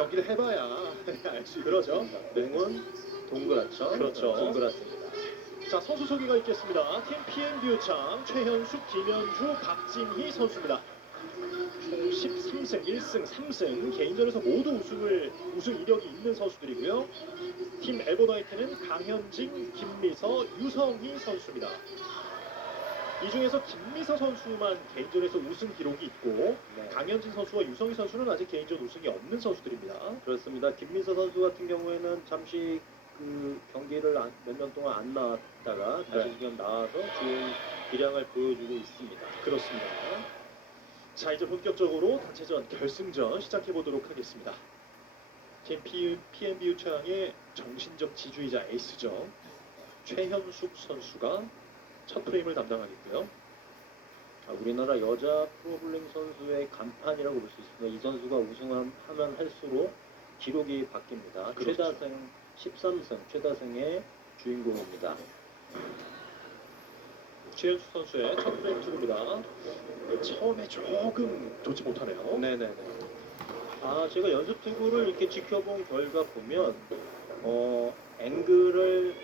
경기를 해봐야 알 수 그렇죠. 있겠습니다. 공은 동그랗죠. 그렇죠. 동그랗습니다. 자, 선수 소개가 있겠습니다. 팀 PN뷰창 최현숙, 김현주, 박진희 선수입니다. 총 13승, 1승, 3승 개인전에서 모두 우승 이력이 있는 선수들이고요. 팀 엘보나이트는 강현진, 김미서, 유성희 선수입니다. 이 중에서 김미서 선수만 개인전에서 우승 기록이 있고 네. 강현진 선수와 유성희 선수는 아직 개인전 우승이 없는 선수들입니다. 그렇습니다. 김민서 선수 같은 경우에는 잠시 그 경기를 몇 년 동안 안 나왔다가 다시 네. 지금 나와서 좋은 기량을 보여주고 있습니다. 그렇습니다. 자, 이제 본격적으로 단체전 결승전 시작해 보도록 하겠습니다. 팀 PNB 유창의 정신적 지주이자 에이스죠. 최현숙 선수가 첫 프레임을 담당하겠고요. 우리나라 여자 프로볼링 선수의 간판이라고 볼 수 있습니다. 이 선수가 우승하면 할수록 기록이 바뀝니다. 그렇죠. 최다승 13승, 최다승의 주인공입니다. 최현숙 선수의 첫 프레임 투구입니다. 처음에 조금 좋지 못하네요. 네네네. 제가 연습 투구를 이렇게 지켜본 결과 보면 앵글을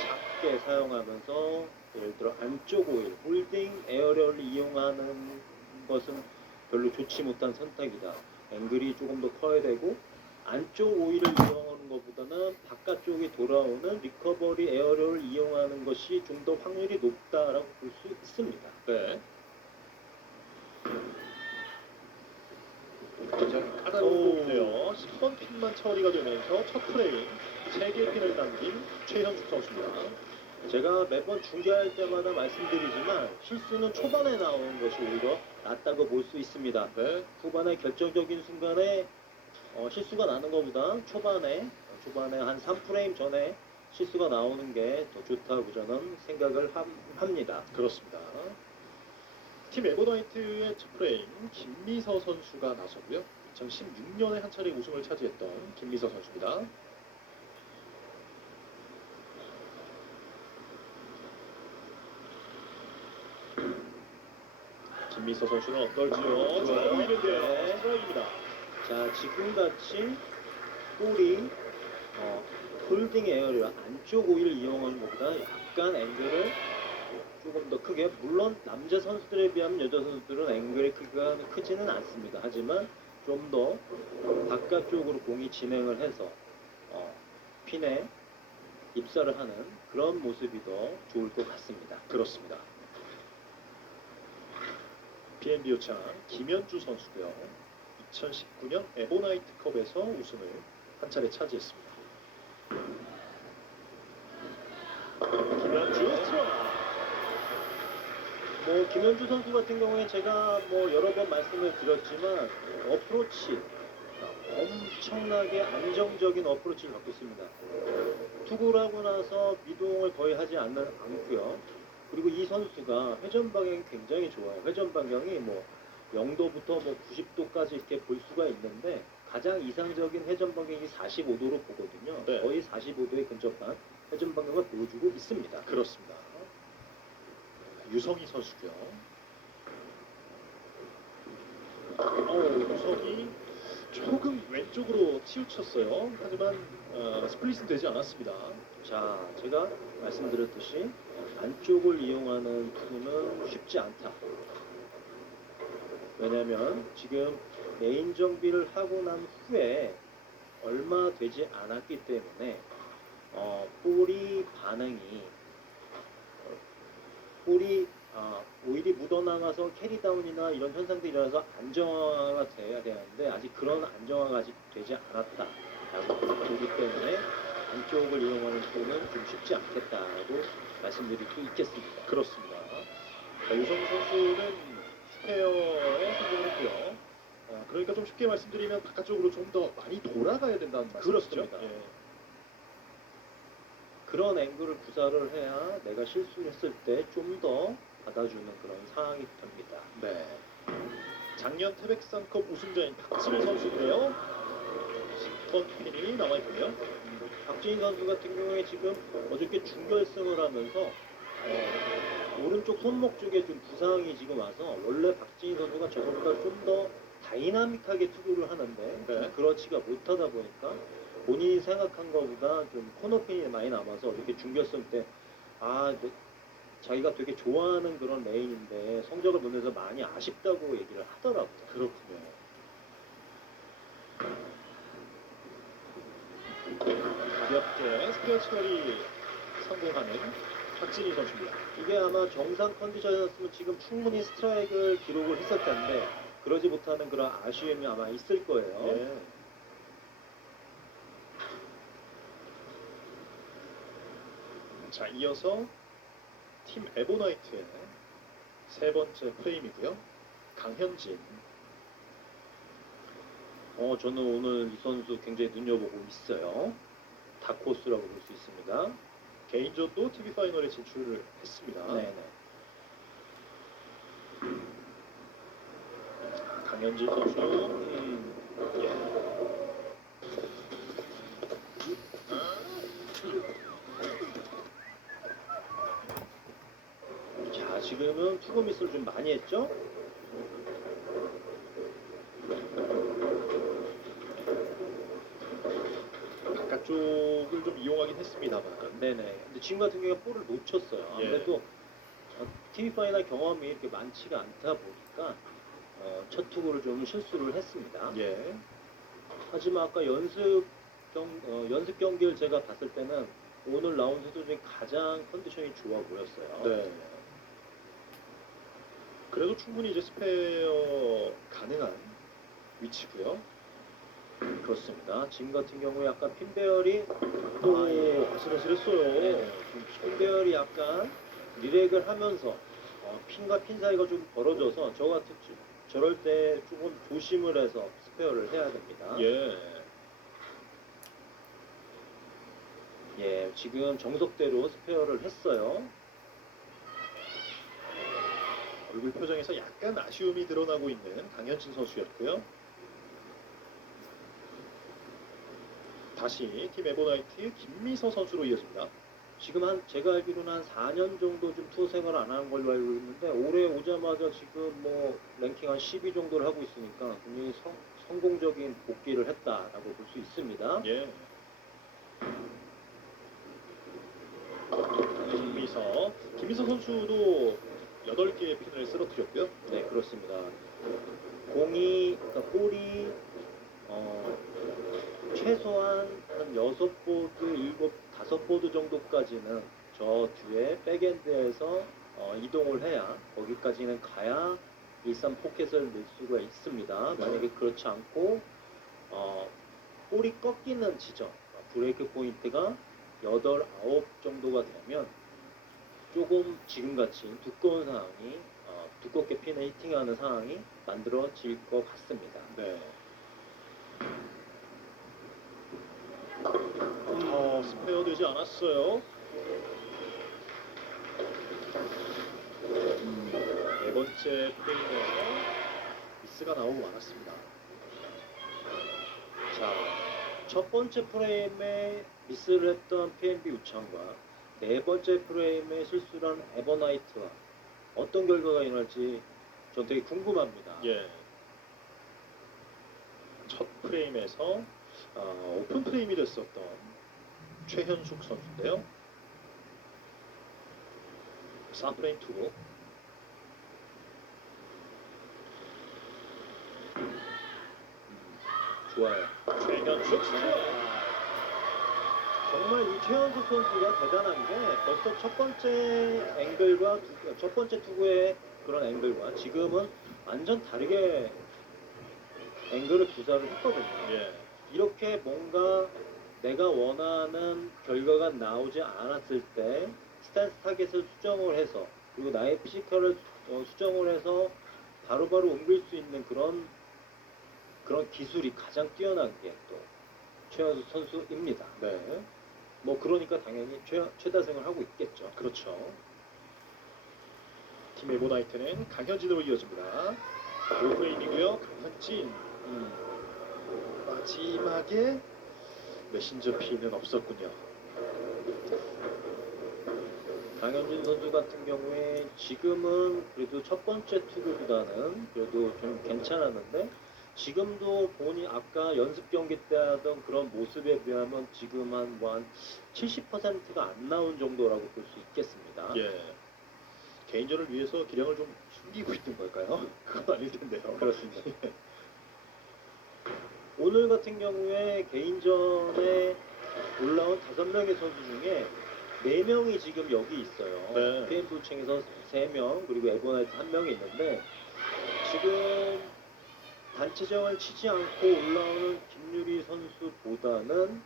작게 사용하면서 예를 들어 안쪽 오일, 홀딩 에어리어를 이용하는 것은 별로 좋지 못한 선택이다. 앵글이 조금 더 커야 되고 안쪽 오일을 이용하는 것보다는 바깥쪽에 돌아오는 리커버리 에어리어를 이용하는 것이 좀 더 확률이 높다라고 볼 수 있습니다. 네. 굉장히 까다로운 곡인데요. 10번 핀만 처리가 되면서 첫 프레임 3개의 핀을 남긴 최현숙 선수입니다. 제가 매번 중계할 때마다 말씀드리지만 실수는 초반에 나오는 것이 오히려 낫다고 볼 수 있습니다. 네. 후반의 결정적인 순간에 실수가 나는 것보다 초반에 한 3프레임 전에 실수가 나오는 게 더 좋다고 저는 생각을 합니다. 그렇습니다. 팀 에버나이트의 첫 프레임 김미서 선수가 나서고요. 2016년에 한 차례 우승을 차지했던 김미서 선수입니다. 김미서 선수는 어떨지요? 좋아 보이는데요. 네. 스트라이크입니다. 자, 지금같이 볼이 홀딩 에어리어 안쪽 오일을 이용하는 것보다 약간 앵글을 조금 더 크게, 물론 남자 선수들에 비하면 여자 선수들은 앵글의 크기가 크지는 않습니다. 하지만 좀 더 바깥쪽으로 공이 진행을 해서 핀에 입사를 하는 그런 모습이 더 좋을 것 같습니다. 그렇습니다. BNB 요창 김현주 선수고요. 2019년 에보나이트컵에서 우승을 한 차례 차지했습니다. 김현주 스트라이크. 김현주 선수 같은 경우에 제가 여러 번 말씀을 드렸지만 어프로치 엄청나게 안정적인 어프로치를 갖고 있습니다. 투구를 하고 나서 미동을 거의 하지 않고요. 그리고 이 선수가 회전 방향이 굉장히 좋아요. 회전 방향이 0도부터 90도까지 이렇게 볼 수가 있는데 가장 이상적인 회전 방향이 45도로 보거든요. 네. 거의 45도에 근접한 회전 방향을 보여주고 있습니다. 그렇습니다. 유성희 선수고요. 유성희 조금 왼쪽으로 치우쳤어요. 하지만 스플릿은 되지 않았습니다. 자, 제가 말씀드렸듯이 안쪽을 이용하는 투구는 쉽지 않다. 왜냐면 지금 메인 정비를 하고 난 후에 얼마 되지 않았기 때문에 볼이 오일이 묻어나가서 캐리다운이나 이런 현상들이 일어나서 안정화가 돼야 되는데 아직 그런 안정화가 아직 되지 않았다라고 보기 때문에 안쪽을 이용하는 투구는 좀 쉽지 않겠다라고 말씀드릴 수 있겠습니다. 그렇습니다. 유성희 선수는 스페어에 성공을 했고요. 그러니까 좀 쉽게 말씀드리면 바깥쪽으로 좀 더 많이 돌아가야 된다는 말씀이시죠? 그렇습니다. 예. 그런 앵글을 구사를 해야 내가 실수했을 때 좀 더 받아주는 그런 상황이 됩니다. 네. 작년 태백산컵 우승자인 박진희 선수인데요. 10번 핀이 남아있군요. 박진희 선수 같은 경우에 지금 어저께 준결승을 하면서 오른쪽 손목 쪽에 좀 부상이 지금 와서 원래 박진희 선수가 저보다 좀 더 다이나믹하게 투구를 하는데 네. 좀 그렇지가 못하다 보니까 본인이 생각한 것보다 좀 코너핀이 많이 남아서 이렇게 중결승 때 자기가 되게 좋아하는 그런 레인인데 성적을 못 내서 많이 아쉽다고 얘기를 하더라고요. 그렇군요. 가볍게 스페어 처리 성공하는 박진희 선수입니다. 이게 아마 정상 컨디션이었으면 지금 충분히 스트라이크를 기록을 했을 텐데 그러지 못하는 그런 아쉬움이 아마 있을 거예요. 예. 자, 이어서 팀 에보나이트의 세 번째 프레임이고요. 강현진. 저는 오늘 이 선수 굉장히 눈여보고 있어요. 다코스라고 볼 수 있습니다. 개인전도 TV 파이널에 진출을 했습니다. 네네. 강현진 선수도 예. 자, 지금은 투구 미스를 좀 많이 했죠? 바깥쪽을 좀 이용하긴 했습니다만. 네네. 근데 지금 같은 경우에 볼을 놓쳤어요. 예. 아무래도 TV 파이널 경험이 이렇게 많지가 않다 보니까 첫 투구를 좀 실수를 했습니다. 예. 하지만 아까 연습 경기를 제가 봤을 때는 오늘 나온 선수 중에 가장 컨디션이 좋아 보였어요. 네. 그래도 충분히 이제 스페어 가능한 위치고요. 그렇습니다. 지금 같은 경우에 약간 핀배열이 예. 아슬아슬했어요. 네, 좀 핀배열이 약간 리렉을 하면서 핀과 핀 사이가 좀 벌어져서 저럴 때 조금 조심을 해서 스페어를 해야 됩니다. 예. 예, 지금 정석대로 스페어를 했어요. 얼굴 표정에서 약간 아쉬움이 드러나고 있는 강현진 선수였고요. 다시 팀 에보나이트 김미서 선수로 이어집니다. 지금 제가 알기로는 한 4년 정도 좀 투어 생활을 안 하는 걸로 알고 있는데 올해 오자마자 지금 뭐 랭킹 한 10위 정도를 하고 있으니까 굉장히 성공적인 복귀를 했다라고 볼 수 있습니다. 예. 김미서 선수도 8개의 핀을 쓰러뜨렸고요. 네, 그렇습니다. 그러니까 볼이 최소한 한 6보드, 5보드 정도까지는 저 뒤에 백엔드에서 이동을 해야 거기까지는 가야 일산 포켓을 낼 수가 있습니다. 만약에 그렇지 않고 볼이 꺾이는 지점, 브레이크 포인트가 8, 9 정도가 되면 조금 지금같이 두꺼운 상황이 두껍게 핀에 히팅하는 상황이 만들어질 것 같습니다. 네. 스페어 되지 않았어요. 네 번째 프레임에서 미스가 나오고 말았습니다. 자, 첫 번째 프레임에 미스를 했던 PNB 우창과 네 번째 프레임에 실수를 한 에버나이트와 어떤 결과가 일어날지 전 되게 궁금합니다. 예. 첫 프레임에서 오픈 프레임이 됐었던 최현숙 선수인데요. 4프레임 투구. 좋아요. 최현숙 스트라이크. 정말 이 최현숙 선수가 대단한 게 벌써 첫 번째 앵글과 첫 번째 투구의 그런 앵글과 지금은 완전 다르게 앵글을 구사를 했거든요. 예. 이렇게 뭔가 내가 원하는 결과가 나오지 않았을 때 스탠스 타겟을 수정을 해서 그리고 나의 피지컬을 수정을 해서 바로바로 옮길 수 있는 그런 기술이 가장 뛰어난 게 또 최현수 선수입니다. 네. 뭐 그러니까 당연히 최다승을 하고 있겠죠. 그렇죠. 팀 에보나이트는 강현진으로 이어집니다. 5프레임이고요. 강현진. 마지막에 메신저 핀은 없었군요. 강현진 선수 같은 경우에 지금은 그래도 첫 번째 투구보다는 그래도 좀 괜찮았는데 지금도 본인 아까 연습 경기 때 하던 그런 모습에 비하면 지금 한 70%가 안 나온 정도라고 볼 수 있겠습니다. 예. 개인전을 위해서 기량을 좀 숨기고 있는 걸까요? 그건 아닐 텐데요. 그렇습니다. 오늘 같은 경우에 개인전에 올라온 5명의 선수 중에 4명이 지금 여기 있어요. 네. PM도청에서 3명 그리고 에버나이트 1명이 있는데 지금 단체전을 치지 않고 올라오는 김유리 선수보다는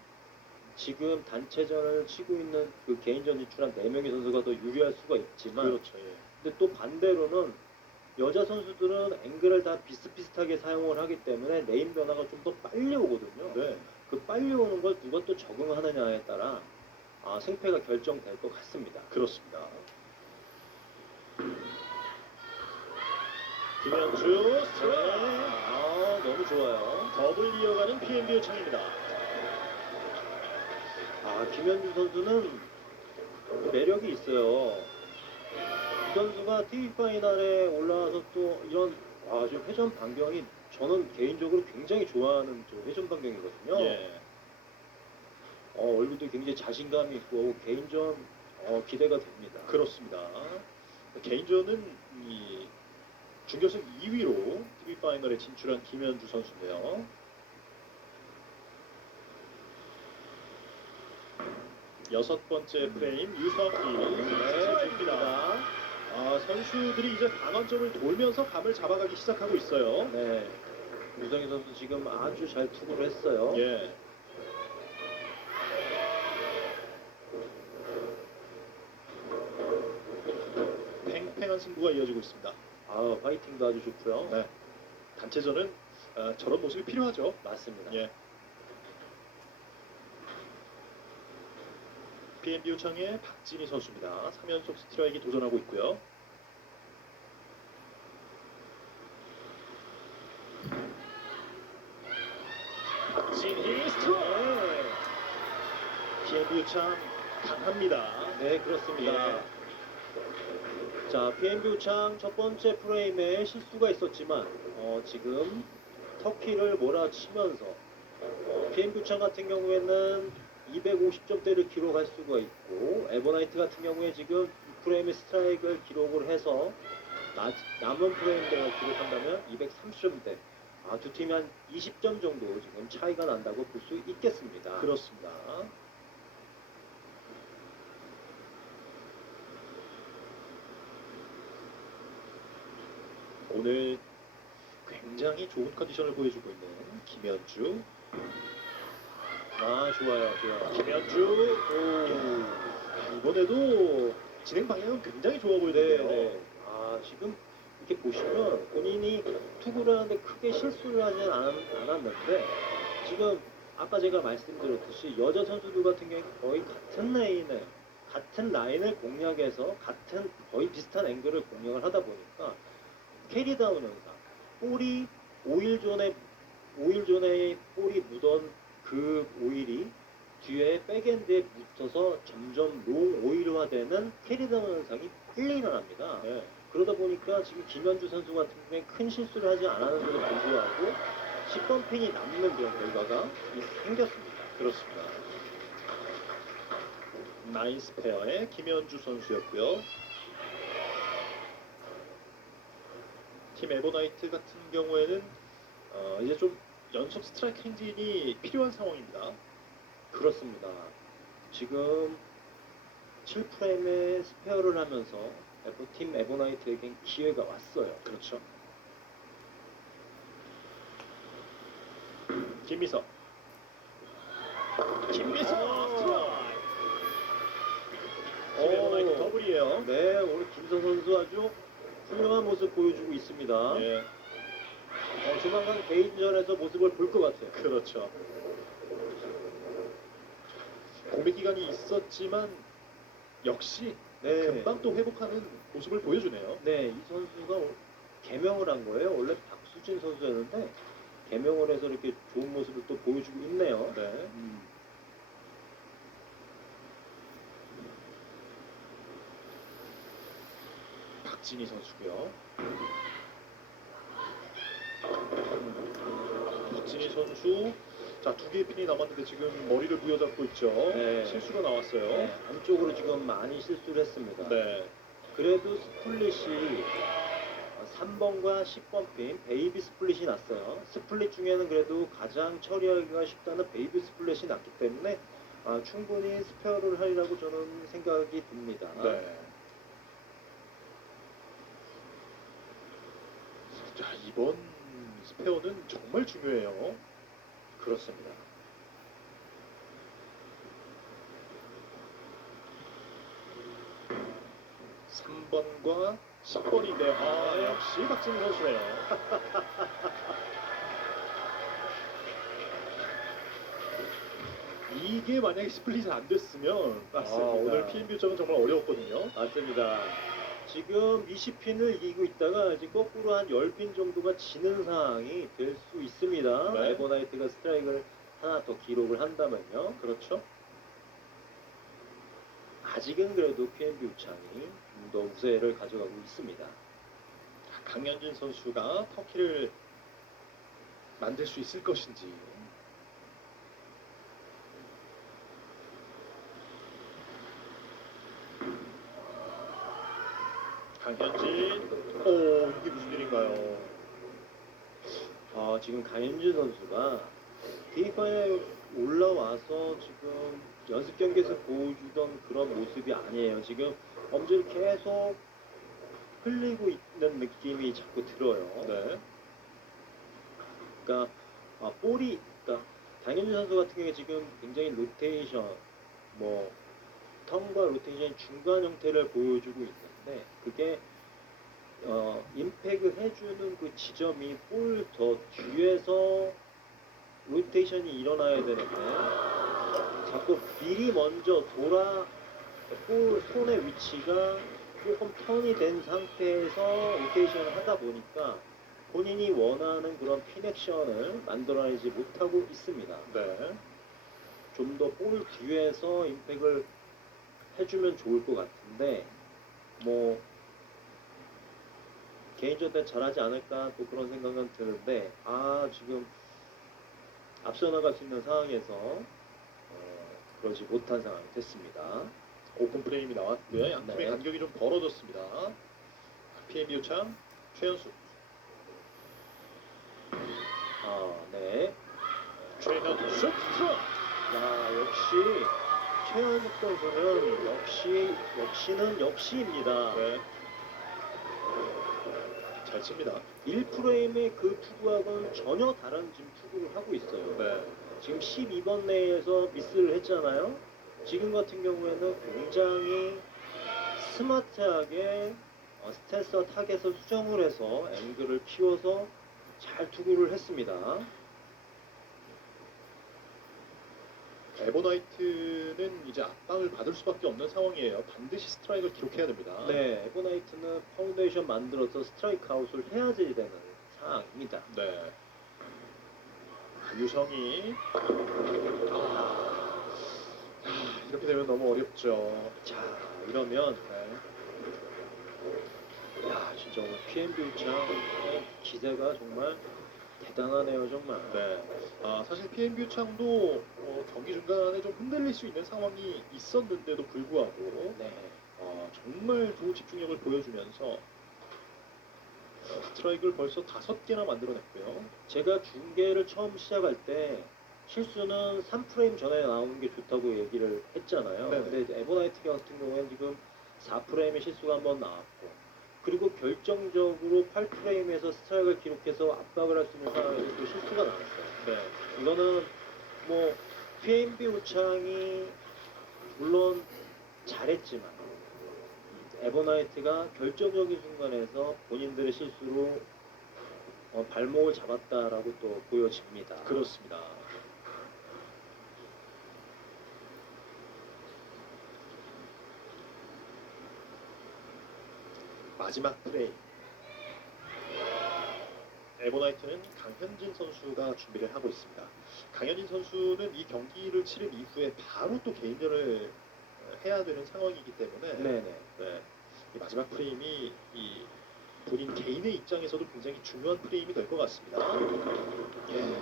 지금 단체전을 치고 있는 그 개인전 진출한 4명의 선수가 더 유리할 수가 있지만 그렇죠. 예. 근데 또 반대로는 여자 선수들은 앵글을 다 비슷비슷하게 사용을 하기 때문에 레인 변화가 좀 더 빨리 오거든요. 네. 그 빨리 오는 걸 누가 또 적응하느냐에 따라 승패가 결정될 것 같습니다. 그렇습니다. 김현주 스트라이크. 너무 좋아요. 더블 이어가는 PNB 요청입니다. 김현주 선수는 매력이 있어요. 이 선수가 TV 파이널에 올라와서 또 이런 지금 회전 반경이 저는 개인적으로 굉장히 좋아하는 회전 반경이거든요. 예. 얼굴도 굉장히 자신감이 있고 개인전 기대가 됩니다. 그렇습니다. 개인전은 이 준결승 2위로 TV 파이널에 진출한 김현주 선수인데요. 여섯 번째 프레임 유석희 선수입니다. 선수들이 이제 반원점을 돌면서 감을 잡아가기 시작하고 있어요. 네. 유성희 선수 지금 아주 잘 투구를 했어요. 예. 팽팽한 승부가 이어지고 있습니다. 파이팅도 아주 좋고요. 네. 단체전은 저런 모습이 필요하죠. 맞습니다. 예. PNB 요청의 박진희 선수입니다. 3연속 스트라이크 도전하고 있고요. 박진희 스트라이크. PNB 요청 강합니다. 네, 그렇습니다. 자, PNB 우창 첫 번째 프레임에 실수가 있었지만 지금 터키를 몰아치면서 PNB 우창 같은 경우에는 250점대를 기록할 수가 있고 에버나이트 같은 경우에 지금 이 프레임의 스트라이크를 기록을 해서 남은 프레임들을 기록한다면 230점대 두 팀이 한 20점 정도 지금 차이가 난다고 볼 수 있겠습니다. 그렇습니다. 오늘 굉장히 좋은 컨디션을 보여주고 있는 김현주. 좋아요. 김현주. 이번에도 진행 방향은 굉장히 좋아 보이는데요. 지금 이렇게 보시면 본인이 투구를 하는데 크게 실수를 하지 않았는데 지금 아까 제가 말씀드렸듯이 여자 선수들 같은 경우에 거의 같은 라인을 공략해서 거의 비슷한 앵글을 공략을 하다 보니까 캐리다운 현상, 볼이 오일 전에 볼이 묻은 그 오일이 뒤에 백엔드에 붙어서 점점 롱 오일화되는 캐리다운 현상이 빨리 일어납니다. 네. 그러다 보니까 지금 김현주 선수 같은 경우에 큰 실수를 하지 않았는데도 불구하고 10번 핀이 남는 그런 결과가 생겼습니다. 그렇습니다. 나이스 페어의 김현주 선수였고요. 팀 에버나이트 같은 경우에는 이제 좀 연속 스트라이크 행진이 필요한 상황입니다. 그렇습니다. 지금 7프레임에 스페어를 하면서 팀 에버나이트에겐 기회가 왔어요. 그렇죠. 김미석. 스트라이크. 팀 에버나이트 더블이에요. 네, 오늘 김선 선수 아주 훌륭한 모습 보여주고 있습니다. 예. 조만간 개인전에서 모습을 볼 것 같아요. 그렇죠. 공백 기간이 있었지만 역시 네. 금방 또 회복하는 모습을 보여주네요. 네, 이 선수가 개명을 한 거예요. 원래 박수진 선수였는데 개명을 해서 이렇게 좋은 모습을 또 보여주고 있네요. 네. 박진희 선수고요. 박진희 선수 자, 두 개의 핀이 남았는데 지금 머리를 부여잡고 있죠. 네. 실수가 나왔어요. 네, 안쪽으로 지금 많이 실수를 했습니다. 네. 그래도 스플릿이 3번과 10번 핀 베이비 스플릿이 났어요. 스플릿 중에는 그래도 가장 처리하기가 쉽다는 베이비 스플릿이 났기 때문에 충분히 스페어를 하리라고 저는 생각이 듭니다. 네. 자, 이번 스페어는 정말 중요해요. 그렇습니다. 삼 번과 10번인데 역시 박진희 선수네요. 이게 만약에 스플릿이 안 됐으면 맞습니다. 오늘 PNB 요청은 정말 어려웠거든요. 맞습니다. 지금 20핀을 이기고 있다가 이제 거꾸로 한 10핀 정도가 지는 상황이 될 수 있습니다. 네. 에버나이트가 스트라이크를 하나 더 기록을 한다면요. 그렇죠. 아직은 그래도 PNB 우창이 좀 더 우세를 가져가고 있습니다. 강현진 선수가 터키를 만들 수 있을 것인지. 강현진, 이게 무슨 일인가요? 지금 강현준 선수가 D파에 올라와서 지금 연습 경기에서 보여주던 그런 모습이 아니에요. 지금 엄지를 계속 흘리고 있는 느낌이 자꾸 들어요. 네. 그러니까 볼이, 그러니까 강현준 선수 같은 경우에 지금 굉장히 로테이션, 뭐 턴과 로테이션 중간 형태를 보여주고 있는데 그게 임팩을 해주는 그 지점이 볼 더 뒤에서 로테이션이 일어나야 되는데 자꾸 미리 먼저 돌아 볼 손의 위치가 조금 턴이 된 상태에서 로테이션을 하다 보니까 본인이 원하는 그런 피넥션을 만들어내지 못하고 있습니다. 네. 좀 더 볼 뒤에서 임팩을 해주면 좋을 것 같은데 뭐 개인적으로 잘하지 않을까 또 그런 생각은 드는데 지금 앞서 나갈 수 있는 상황에서 그러지 못한 상황이 됐습니다. 오픈 프레임이 나왔고요. 양 팀의 네. 간격이 좀 벌어졌습니다. PNB 요청 최현수. 네. 최현수 스트라이크. 역시 최현숙 선수는 역시는 역시입니다. 네. 잘 칩니다. 1프레임의 그 투구하고는 전혀 다른 지금 투구를 하고 있어요. 네. 지금 12번 내에서 미스를 했잖아요. 지금 같은 경우에는 굉장히 스마트하게 스탠스와 타겟을 수정을 해서 앵글을 키워서 잘 투구를 했습니다. 에버나이트는 이제 압박을 받을 수밖에 없는 상황이에요. 반드시 스트라이크를 기록해야 됩니다. 네, 에버나이트는 파운데이션 만들어서 스트라이크 아웃을 해야지 되는 상황입니다. 네. 유성이 이렇게 되면 너무 어렵죠. 자, 이러면 네. 진짜 오늘 PNB 우창의 기세가 정말 대단하네요, 정말. 네. 사실 PNB 유창도 경기 중간에 좀 흔들릴 수 있는 상황이 있었는데도 불구하고 네. 정말 좋은 집중력을 보여주면서 스트라이크를 벌써 5개나 만들어냈고요. 제가 중계를 처음 시작할 때 실수는 3프레임 전에 나오는 게 좋다고 얘기를 했잖아요. 네네. 근데 에버나이트 같은 경우에는 지금 4프레임의 실수가 한번 나왔고 그리고 결정적으로 8프레임에서 스트라이크를 기록해서 압박을 할 수 있는 상황에서 또 실수가 나왔어요. 네. 이거는 뭐 PNB 우창이 물론 잘했지만 에버나이트가 결정적인 순간에서 본인들의 실수로 발목을 잡았다라고 또 보여집니다. 그렇습니다. 마지막 플레이. 에버나이트는 강현진 선수가 준비를 하고 있습니다. 강현진 선수는 이 경기를 치른 이후에 바로 또 개인전을 해야 되는 상황이기 때문에 네네. 네, 이 마지막 프레임이 이 본인 개인의 입장에서도 굉장히 중요한 프레임이 될 것 같습니다. 예.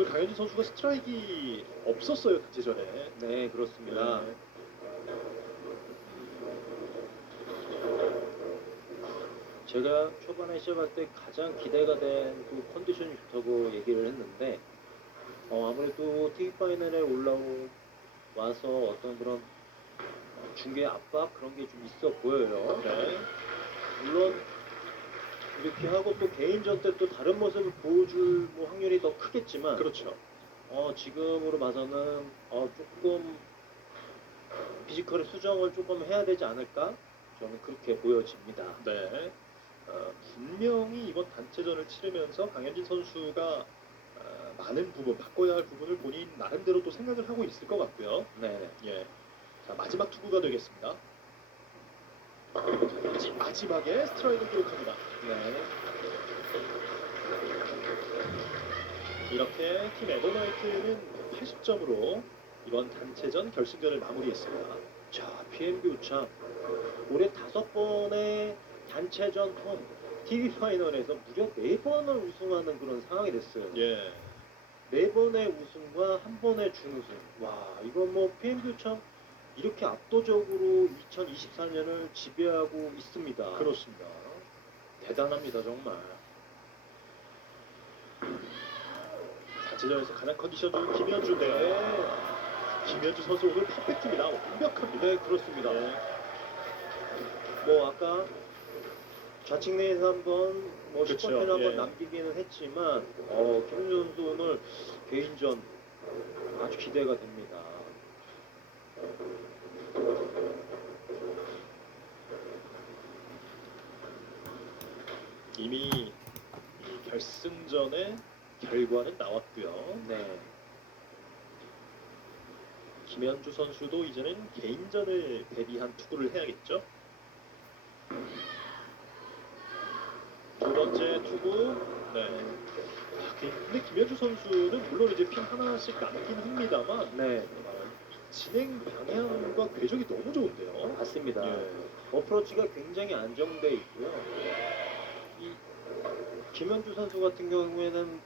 오늘 강현진 선수가 스트라이크가 없었어요 단체전에. 네, 그렇습니다. 네. 제가 초반에 시작할 때 가장 기대가 된 그 컨디션이 좋다고 얘기를 했는데 아무래도 TV 파이널에 올라와서 어떤 그런 중계 압박 그런 게 좀 있어 보여요. 네. 물론 이렇게 하고 또 개인전 때 또 다른 모습을 보여줄 뭐 확률이 더 크겠지만 그렇죠. 지금으로 봐서는 조금 피지컬의 수정을 조금 해야 되지 않을까? 저는 그렇게 보여집니다. 네. 분명히 이번 단체전을 치르면서 강현진 선수가 많은 부분, 바꿔야 할 부분을 본인 나름대로 또 생각을 하고 있을 것 같고요. 네. 예. 자, 마지막 투구가 되겠습니다. 강현진 마지막에 스트라이크를 기록합니다. 네. 이렇게 팀 에버나이트는 80점으로 이번 단체전 결승전을 마무리했습니다. 자, PNB 우참 올해 5번의 단체전 홈 TV 파이널에서 무려 4번을 우승하는 그런 상황이 됐어요. 예. 4번의 우승과 1번의 준우승. 와, 이건 뭐 PNB 우참 이렇게 압도적으로 2024년을 지배하고 있습니다. 그렇습니다. 대단합니다, 정말. 단체전에서 가장 컨디션 좋은 김현주인데요. 네, 김현주 선수 오늘 퍼펙트입니다. 완벽합니다. 네, 그렇습니다. 네. 뭐 아까 좌측 내에서 한번 뭐 그렇죠. 10번을 한번 예. 남기기는 했지만 김윤 선수 오늘 개인전 아주 기대가 됩니다. 이미 이 결승전의 결과는 나왔고요. 네. 김현주 선수도 이제는 개인전을 대비한 투구를 해야겠죠. 두 번째 투구. 네. 근데 김현주 선수는 물론 이제 핀 하나씩 남긴 합니다만 네, 진행 방향과 궤적이 너무 좋은데요. 맞습니다. 예. 어프로치가 굉장히 안정돼 있고요. 이 김현주 선수 같은 경우에는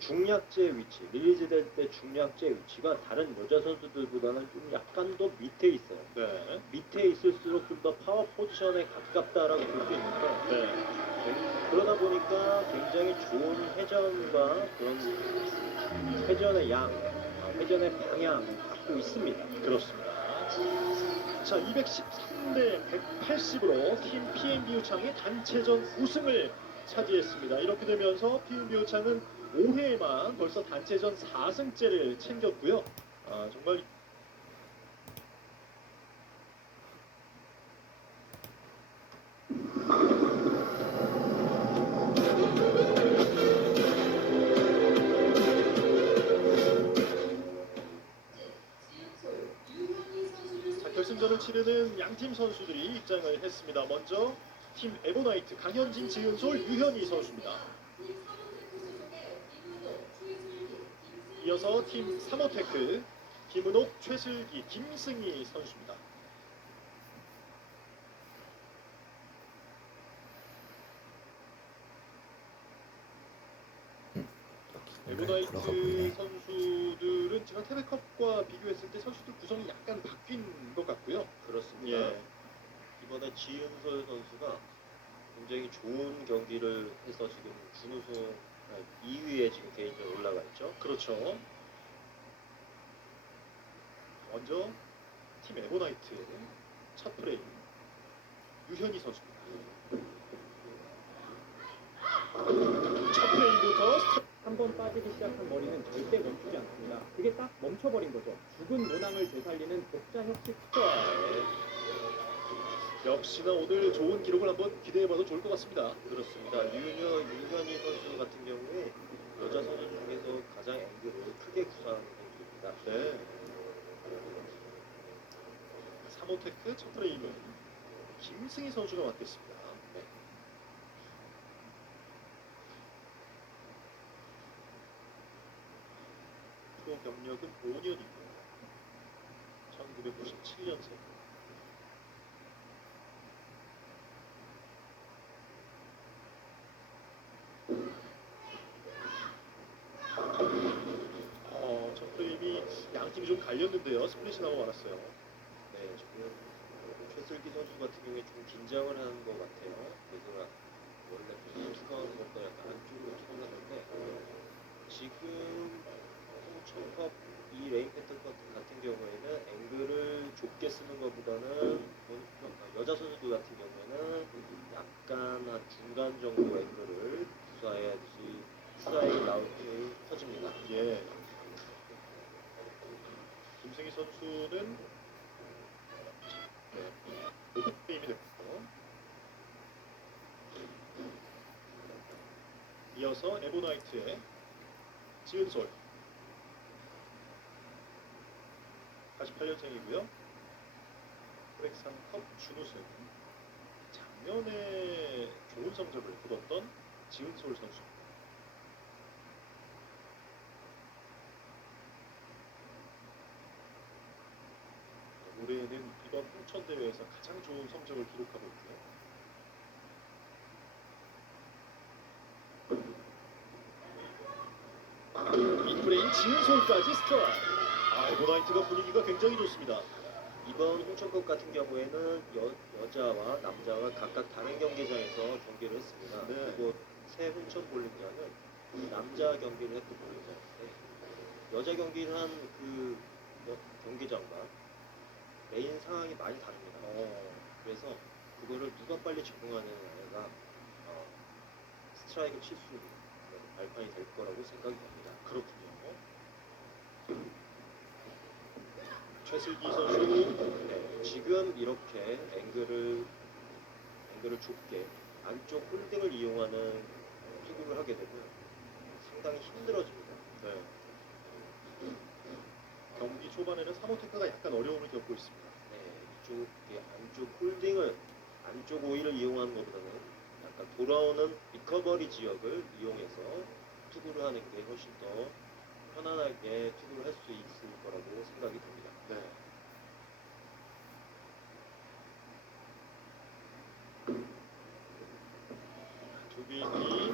중약제 위치, 릴리즈 될 때 중약제 위치가 다른 여자 선수들보다는 좀 약간 더 밑에 있어요. 네. 밑에 있을수록 좀 더 파워 포지션에 가깝다라고 볼 수 있는데 네. 그러다 보니까 굉장히 좋은 회전과 그런 회전의 양, 회전의 방향을 갖고 있습니다. 그렇습니다. 자, 213대 180으로 팀 PNB 우창이 단체전 우승을 차지했습니다. 이렇게 되면서 PNB 우창은 5회에만 벌써 단체전 4승째를 챙겼고요. 정말 자, 결승전을 치르는 양팀 선수들이 입장을 했습니다. 먼저 팀 에버나이트 강현진, 지은솔, 유현희 선수입니다. 이어서 팀 사모테크 김은옥, 최슬기, 김승희 선수입니다. 에버나이트 선수들은 지난 테레컵과 비교했을 때 선수들 구성이 약간 바뀐 것 같고요. 그렇습니다. 예. 이번에 지은솔 선수가 굉장히 좋은 경기를 해서 지금 준우승 2위에 지금 개인전 올라가 있죠. 그렇죠. 먼저 팀 에버나이트 첫 프레임 유현희 선수입니다. 첫 프레임부터 한 번 빠지기 시작한 머리는 절대 멈추지 않습니다. 그게 딱 멈춰버린 거죠. 죽은 문항을 되살리는 독자 혁식 투자. 역시나 오늘 좋은 기록을 한번 기대해봐도 좋을 것 같습니다. 그렇습니다. 유현희 선수 같은 경우에 여자 선수 중에서 가장 앵글을 크게 구사하는 선수입니다. 네. 사모테크 첫 프레임은 김승희 선수가 맡겠습니다. 네. 프로 경력은 5년이고요. 1997년생. 팀이 좀 갈렸는데요. 스플릿이 나고 말았어요. 네, 지금 최슬기 선수 같은 경우에 좀 긴장을 하는 것 같아요. 그래서 원래 투구하는 것보다 약간 안쪽으로 투구를 하는데 지금 청컵 이 레인 패턴 같은 경우에는 앵글을 좁게 쓰는 것보다는 여자 선수들 같은 경우에는 약간 한 중간 정도 앵글을 구사해야지 스트라이크 나웃이 커집니다. 예. 김승희 선수는 오픈 게임이 됐고 이어서 에보나이트의 지은솔 88년생이고요. 프렉상컵 준우승 작년에 좋은 성적을 거뒀던 지은솔 선수. 올해는 이번 홍천 대회에서 가장 좋은 성적을 기록하고 있고요. 빅브레인 지은솔까지 스트라이크. 에보나이트가 분위기가 굉장히 좋습니다. 이번 홍천컵 같은 경우에는 여자와 남자가 각각 다른 경기장에서 경기를 했습니다. 네. 그리고 새 홍천 볼링장은 남자 경기를 했던 볼링장인데 여자 경기를 한 그 경기장과 레인 상황이 많이 다릅니다. 그래서 그거를 누가 빨리 적응하느냐가 스트라이크 칠 수 있는 발판이 될 거라고 생각이 됩니다. 그렇군요. 최슬기 선수 네, 지금 이렇게 앵글을 좁게 안쪽 홀딩을 이용하는 투구를 하게 되면 상당히 힘들어집니다. 네. 경기 초반에는 3호 테크가 약간 어려움을 겪고 있습니다. 네, 이쪽 안쪽 홀딩을 안쪽 오일을 이용하는 것보다는 약간 돌아오는 리커버리 지역을 이용해서 투구를 하는 게 훨씬 더 편안하게 투구를 할 수 있을 거라고 생각이 됩니다. 네. 두 빈이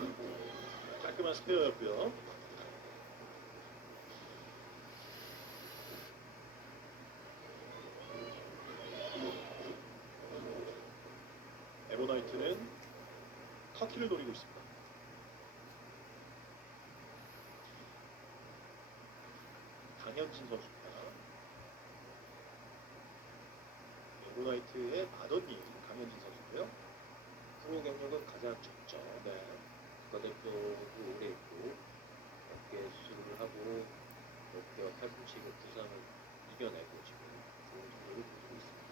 깔끔한 스페어였고요. 에보나이트는 터키를 노리고 있습니다. 강현진 선수입니다. 에보나이트의 마더님 강현진 선수고요. 프로 경력은 가장 적죠. 네. 국가대표도 오래 있고 어깨 수술을 하고 어깨와 팔꿈치의 부상을 이겨내고 지금 좋은 성적을 보이고 있습니다.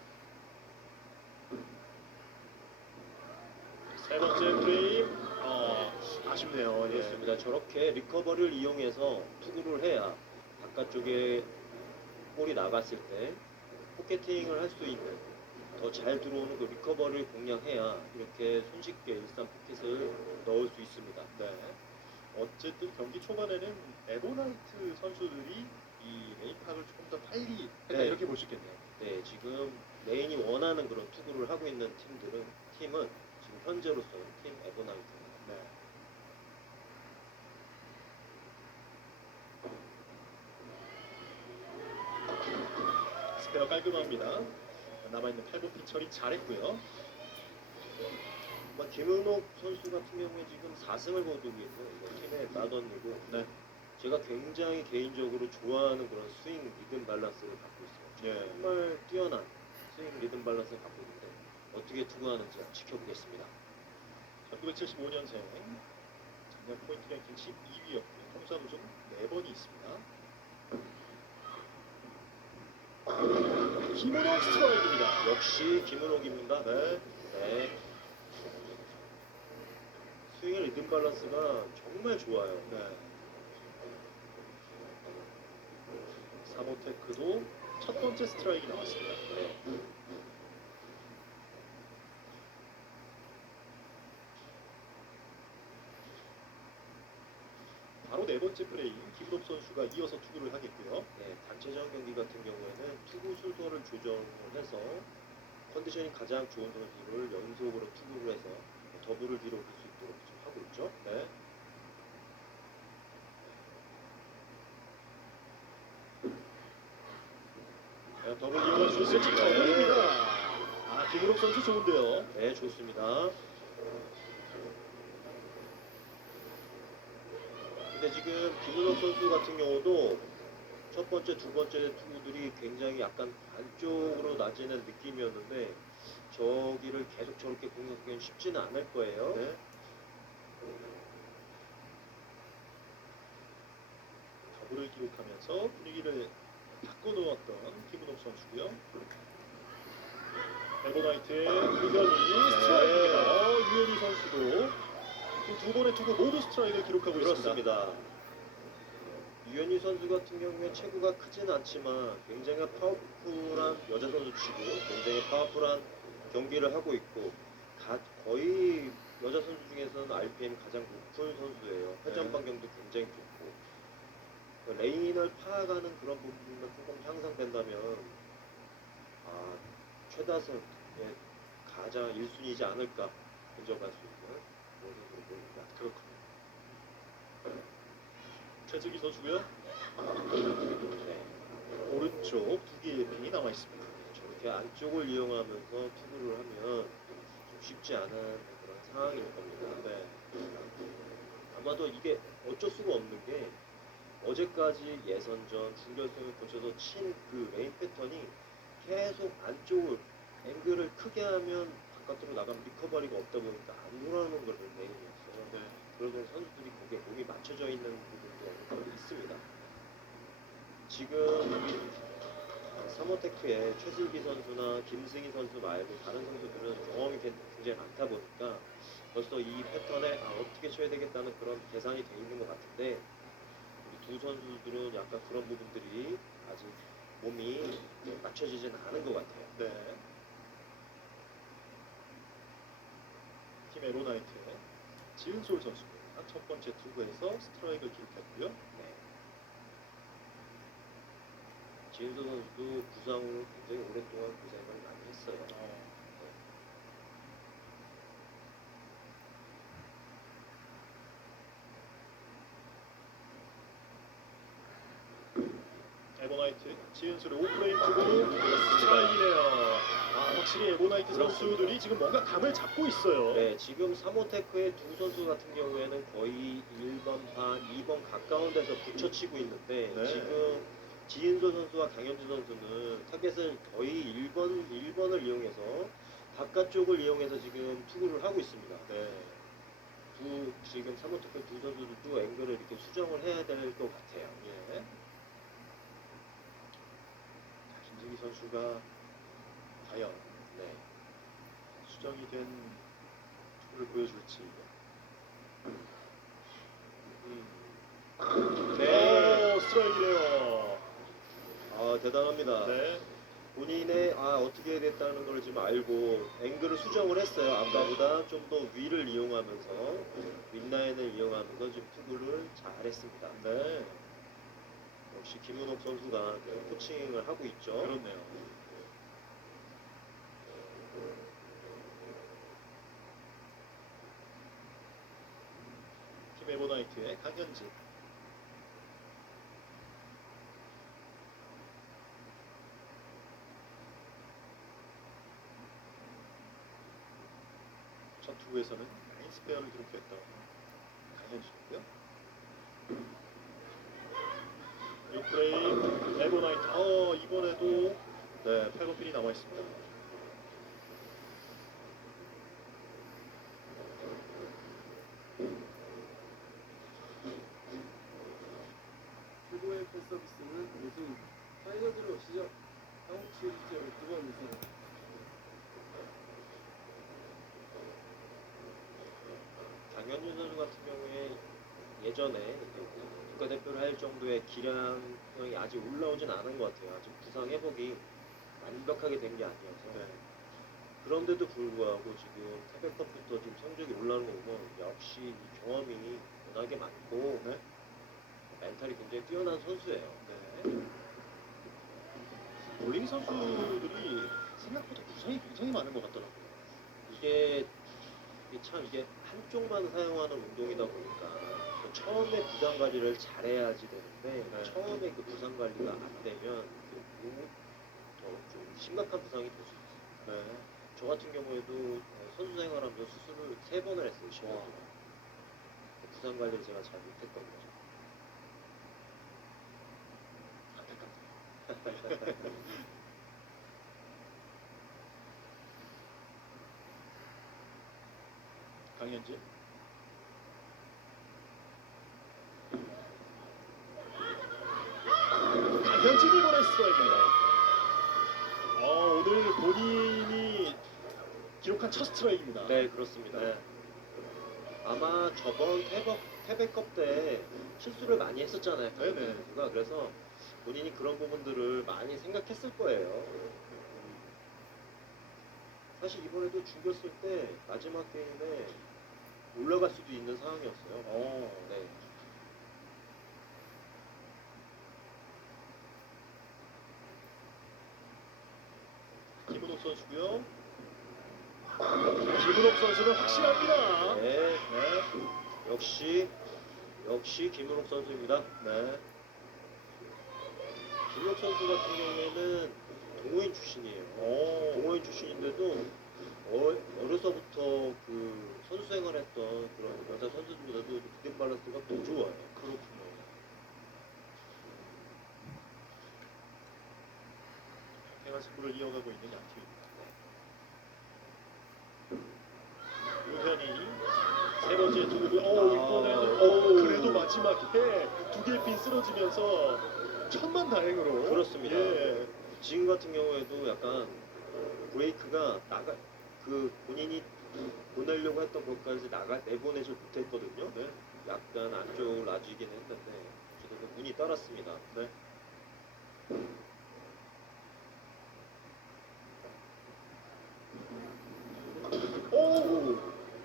세 번째 프레임 아쉽네요. 예. 그렇습니다. 저렇게 리커버리를 이용해서 투구를 해야 바깥쪽에 볼이 나갔을 때 포켓팅을 할 수 있는 더 잘 들어오는 그 리커버리를 공략해야 이렇게 손쉽게 일산 포켓을 넣을 수 있습니다. 네. 어쨌든 경기 초반에는 에보나이트 선수들이 이 레인팍을 조금 더 빨리 했다 네. 이렇게 볼 수 있겠네요. 네, 지금 레인이 원하는 그런 투구를 하고 있는 팀은 지금 현재로서는 팀 에버나이트입니다. 네. 스페어 깔끔합니다. 남아있는 8번 핀 처리 잘했고요. 김은옥 선수 같은 경우에 지금 4승을 거두고 있는 팀의 마던이고 네. 제가 굉장히 개인적으로 좋아하는 그런 스윙 리듬 밸런스를 갖고 있어요. 예. 정말 뛰어난 스윙 리듬 밸런스를 갖고 있는데 어떻게 투구하는지 지켜보겠습니다. 1975년생 작년 포인트 랭킹 12위였고요. 통산 우승 4번이 있습니다. 김은옥 스트라이크입니다. 역시 김은옥입니다. 네. 네. 스윙의 리듬 밸런스가 정말 좋아요. 네. 3호 테크도 첫 번째 스트라이크 나왔습니다. 네. 바로 네 번째 프레임 김은옥 선수가 이어서 투구를 하겠고요. 네, 단체전 경기 같은 경우에는 투구 순서를 조정을 해서 컨디션이 가장 좋은 선수를 연속으로 투구를 해서 더블을 기록할 수 있도록 지금 하고 있죠. 네. 자, 더블 이용할 수 있을지 더블입니다. 아, 김은옥 선수 좋은데요. 네, 좋습니다. 근데 지금 김은혁 선수 같은 경우도 첫 번째, 두 번째 투구들이 굉장히 약간 안쪽으로 낮이는 느낌이었는데 저기를 계속 저렇게 공격하기는 쉽지는 않을 거예요. 네. 더블을 기록하면서 분위기를 바꿔놓았던 김은옥 선수고요. 에버나이트의 유현이 스트라이크입니다. 유현이 선수도 지금 두 번의 투구 모두 스트라이크를 기록하고 있습니다. 그렇습니다. 유현희 선수 같은 경우에 체구가 크진 않지만 굉장히 파워풀한 여자 선수치고 굉장히 파워풀한 경기를 하고 있고 거의 여자 선수 중에서는 RPM 가장 높은 선수예요. 회전 반경도 굉장히 좋고 레인을 파악하는 그런 부분만 조금 향상된다면 최다승의 가장 1순위이지 않을까 인정할 수 있는 그런 선수로 보입니다. 그렇군요. 최재기 선수고요. 네. 오른쪽 두 개의 핀이 남아 있습니다. 저렇게 안쪽을 이용하면서 투구를 하면 좀 쉽지 않은 그런 상황일 겁니다. 네. 아마도 이게 어쩔 수가 없는 게 어제까지 예선전, 준결승을 거쳐서 친 그 레인 패턴이 계속 안쪽을 앵글을 크게 하면 바깥으로 나가면 리커버리가 없다 보니까 안 돌아오는 걸 레인이었어요. 네. 그러다 보니 선수들이 거기에 몸이 맞춰져 있는 부분도 있습니다. 지금 사모테크의 최슬기 선수나 김승희 선수 말고 다른 선수들은 경험이 굉장히 많다 보니까 벌써 이 패턴에 어떻게 쳐야 되겠다는 그런 계산이 돼 있는 것 같은데 우리 두 선수들은 약간 그런 부분들이 아직 몸이 맞춰지지는 않은 것 같아요. 네. 팀 에로나이트 지은솔 선수가 첫 번째 투구에서 스트라이크를 기록했고요. 네. 지은서 선수도 부상 후 굉장히 오랫동안 고생을 많이 했어요. 에버나이트 지은솔의 오프레인 투구 스트라이크네요. 확실히 에버나이트 선수들이 지금 뭔가 감을 잡고 있어요. 네, 지금 사모테크의 두 선수 같은 경우에는 거의 1번 반, 2번 가까운 데서 붙여치고 있는데 네. 지금 지인도 선수와 강현주 선수는 타겟을 거의 1번을 이용해서 바깥쪽을 이용해서 지금 투구를 하고 있습니다. 네. 지금 사모테크 두 선수들도 앵글을 이렇게 수정을 해야 될 것 같아요. 예. 자, 김승희 선수가 과연 네. 수정이 된 투구를 보여줄지. 네. 스트라이크네요. 대단합니다. 네. 본인의 어떻게 해야 됐다는 걸 지금 알고 앵글을 수정을 했어요. 아까보다 좀 더 위를 이용하면서 윗라인을 이용하면서 지금 투구를 잘했습니다. 네. 역시 김은옥 선수가 코칭을 하고 있죠. 그렇네요. 팀 에버나이트의 강현진. 첫 투구에서는 나이스페어를 기록했던 강현진이고요. 6프레임 에버나이트. 이번에도 네, 8번 핀이 남아 있습니다. 최고의 팬서비스는 우승 파이널들을 오시죠. 한국 시리즈 12번 우승. 강현준 선수 같은 경우에 예전에 국가대표를 할 정도의 기량이 아직 올라오진 않은 것 같아요. 아직 부상 회복이 완벽하게 된 게 아니어서. 네. 그런데도 불구하고 지금 태백컵부터 지금 성적이 올라오는 거 보면 역시 이 경험이 워낙에 많고 네. 멘탈이 굉장히 뛰어난 선수예요. 네. 볼링 선수들이 생각보다 부상이 굉장히 많은 것 같더라고요. 이게 이게 한쪽만 사용하는 운동이다 보니까 처음에 부상 관리를 잘해야지 되는데 네. 처음에 그 부상 관리가 안 되면 그 좀 심각한 부상이 될 수 있어요. 네. 저 같은 경우에도 선수 생활하면서 수술을 3번을 했어요. 10년 와. 동안. 부상 관리를 제가 잘 못했던 거죠. 강현진. 강현진이 보낸 스트라이크입니다. 오늘 본인이 기록한 첫 스트라이크입니다. 네, 그렇습니다. 네. 아마 저번 태백컵 때 실수를 많이 했었잖아요. 네네. 선수가. 그래서 본인이 그런 부분들을 많이 생각했을 거예요. 사실 이번에도 죽였을 때 마지막 게임에 올라갈 수도 있는 상황이었어요. 네. 김은옥 선수고요. 김은옥 선수는 확실합니다. 네, 네. 역시 김은옥 선수입니다. 네. 김은옥 선수 같은 경우에는 동호인 출신이에요. 동호인 출신인데도 어려서부터 그 선수 생활했던 그런 여자 선수들보다도 득점 밸런스가 더 좋아요. 그렇군요. 평평한 승부를 이어가고 있는 양팀입니다. 우현이 세 번째 투구. 이번에는 그래도 마지막에 두 개의 핀 쓰러지면서 천만다행으로. 그렇습니다. 예. 지금 같은 경우에도 약간 브레이크가 그 본인이 보내려고 했던 것까지 내보내지 못했거든요. 네. 약간 안쪽으로 놔주긴 했는데 어쨌든 운이 따랐습니다. 네.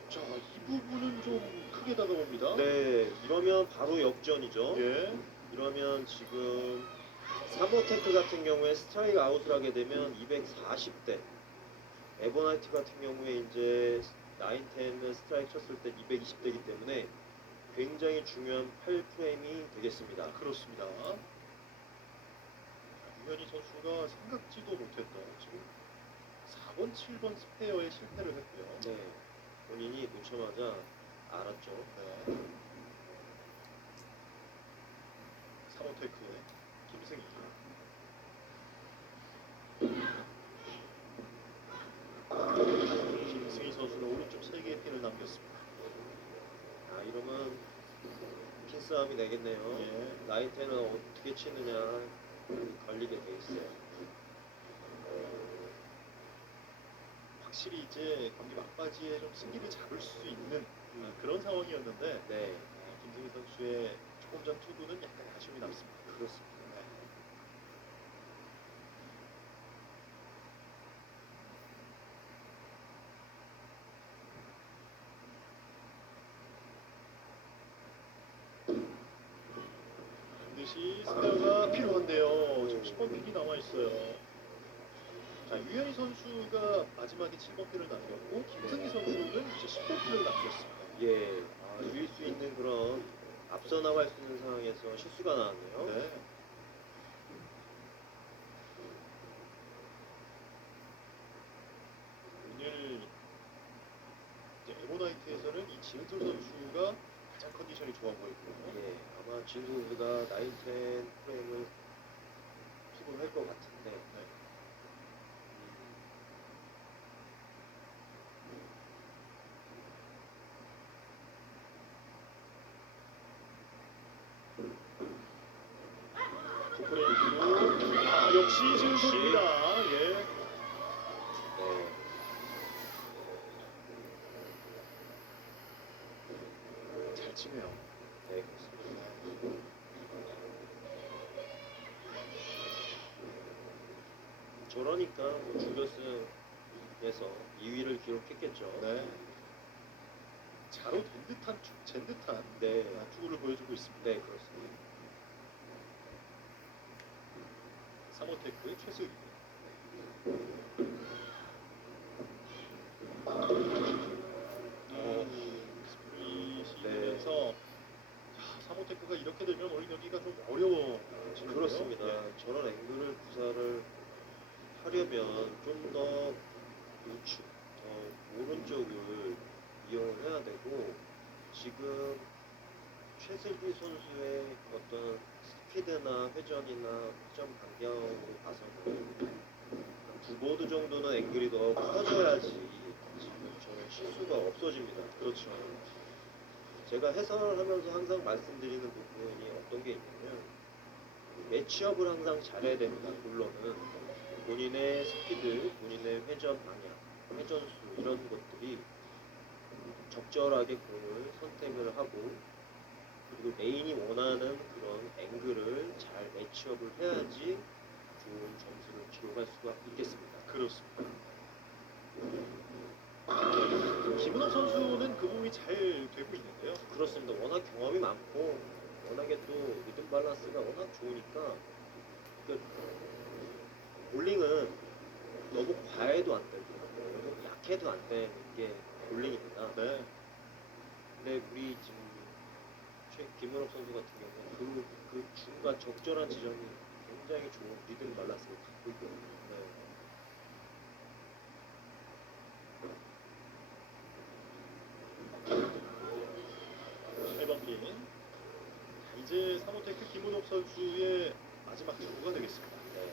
자, 이 부분은 좀 크게 다가옵니다. 네, 이러면 바로 역전이죠. 예. 이러면 지금 3호 테크 같은 경우에 스트라이크 아웃을 하게 되면 240대, 에버나이트 같은 경우에 이제 910은 스트라이크 쳤을 때 220대이기 때문에 굉장히 중요한 8프레임이 되겠습니다. 그렇습니다. 유현희 선수가 생각지도 못했던 지금 4번, 7번 스페어에 실패를 했고요. 네, 본인이 놓자마자 알았죠. 네. 3호테크의 김승희. 김승희 선수는 오른쪽 3개의 핀을 남겼습니다. 이러면 핀 싸움이 되겠네요. 예. 나이테는 어떻게 치느냐 걸리게 돼 있어요. 확실히 이제 경기 막바지에 좀 승기를 잡을 수 있는 그런 상황이었는데 네, 김승희 선수의 조금 전 투구는 약간 아쉬움이 남습니다. 그렇습니다. 반드시 스페어가 필요한데요. 지금 10번 핀이 남아 있어요. 자, 유현희 선수가 마지막에 7번 핀을 남겼고 김승희 선수는 이제 10번 핀을 남겼습니다. 예, 이길 수 있는 그런 앞서 나갈 수 있는 상황에서 실수가 나왔네요. 네. 오늘 이제 에고나이트에서는 이 진솔 선수가 가장 컨디션이 좋아 보이고요. 예, 아마 진수 선수가 910 프레임을 수고할 것 같은데 네. 오프레이크로 역시 진솔입니다. 예. 네, 잘 치네요. 네, 그렇습니다. 저러니까 뭐 준결승에서 2위를 기록했겠죠. 네. 자로 된 듯한 네, 투구를 보여주고 있습니다. 네, 그렇습니다. 3호테크의 최수희. 스프릿이면서 3호테크가 이렇게 되면 오늘 경기가 좀 어려워지는 그렇습니다. 거예요. 저런 앵글을 구사를 하려면 좀 더 우측, 오른쪽을 이용을 해야 되고 지금 최슬기 선수의 어떤 스피드나 회전이나 회전 반경으로 봐서는 구보드 정도는 앵글이 더 커져야지 지금 저는 실수가 없어집니다. 그렇죠. 제가 해설을 하면서 항상 말씀드리는 부분이 어떤 게 있냐면 매치업을 항상 잘해야 됩니다. 물론은 본인의 스피드, 본인의 회전 방향, 회전수 이런 것들이 적절하게 공을 선택을 하고 그리고 메인이 원하는 그런 앵글을 잘 매치업을 해야지 좋은 점수를 기록할 수가 있겠습니다. 그렇습니다. 김은호 선수는 그 부분이 잘 되고 있는데요. 그렇습니다. 워낙 경험이 많고 워낙에 또 리듬 밸런스가 워낙 좋으니까 그러니까 볼링은 너무 과해도 안 되고 너무 약해도 안 되는 게 볼링입니다. 네. 근데 우리 지금 김은옥 선수 같은 경우는 그 중간 적절한 지점이 굉장히 좋은 리듬 밸런스를 갖고 있거든요. 네. 1번 핀. 이제 사모테크 김은옥 선수의 마지막 투구가 되겠습니다. 네.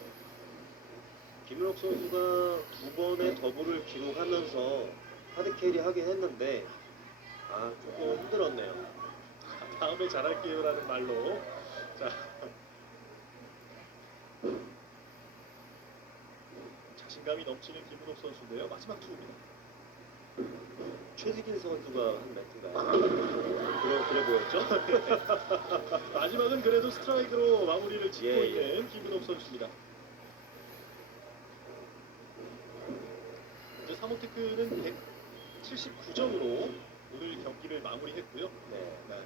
김은옥 선수가 두 번의 더블을 기록하면서 하드캐리 하긴 했는데 조금 힘들었네요. 다음에 잘할게요라는 말로 자 자신감이 넘치는 김은옥 선수인데요. 마지막 투구입니다. 최지긴 선수가 한 멘트인가요? 그래 보였죠? 마지막은 그래도 스트라이크로 마무리를 짓고 예, 있는 김은옥 선수입니다. 이제 사모테크는 179점으로 오늘 경기를 마무리했고요. 네. 네.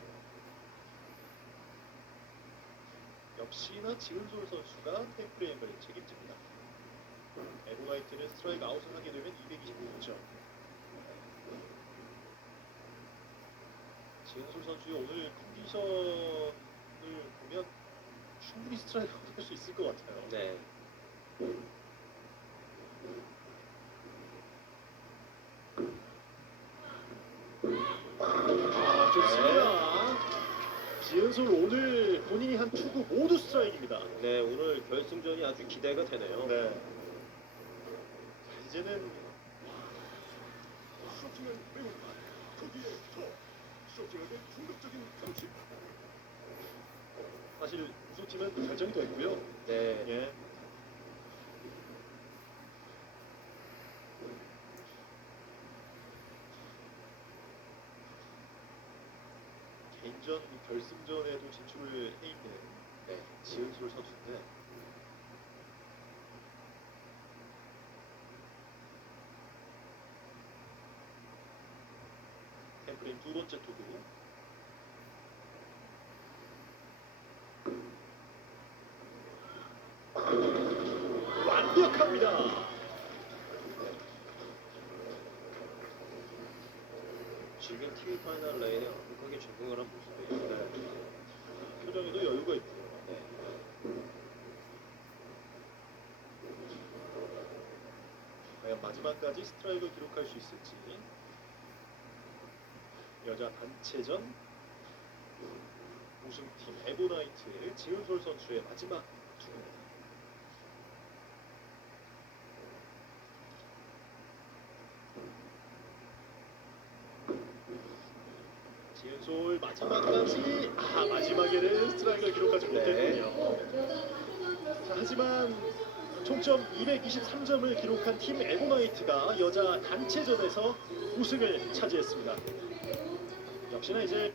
역시나 지은솔 선수가 템프레임을 책임집니다. 에고나이트는 스트라이크 아웃을 하게 되면 226점. 지은솔 선수의 오늘 컨디션을 보면 충분히 스트라이크 아웃 할 수 있을 것 같아요. 네. 좋습니다. 지은솔 오늘 본인이 한 투구 모두 스트라이크입니다. 네, 오늘 결승전이 아주 기대가 되네요. 네. 자, 이제는 쇼팅을 배운다. 거기에서 쇼팅에게 충격적인 장치. 사실 우승팀은 결정이 됐고요. 네. 예. 개인전 결승전에도 진출을 해 있는 네. 지은솔 선수인데 템플린 두 번째 투구 완벽합니다. 지금 TV 파이널 레인에 완벽하게 적응을 한 모습이에요. 네. 표정에도 여유가 있고요. 네. 과연 마지막까지 스트라이크를 기록할 수 있을지. 여자 단체전 우승팀 에보나이트 지은솔 선수의 마지막 투구입니다. 지은솔 마지막까지 마지막에는 스트라이크를 기록하지 못했군요. 자, 하지만 총점 223점을 기록한 팀 에보나이트가 여자 단체전에서 우승을 차지했습니다. 역시나 이제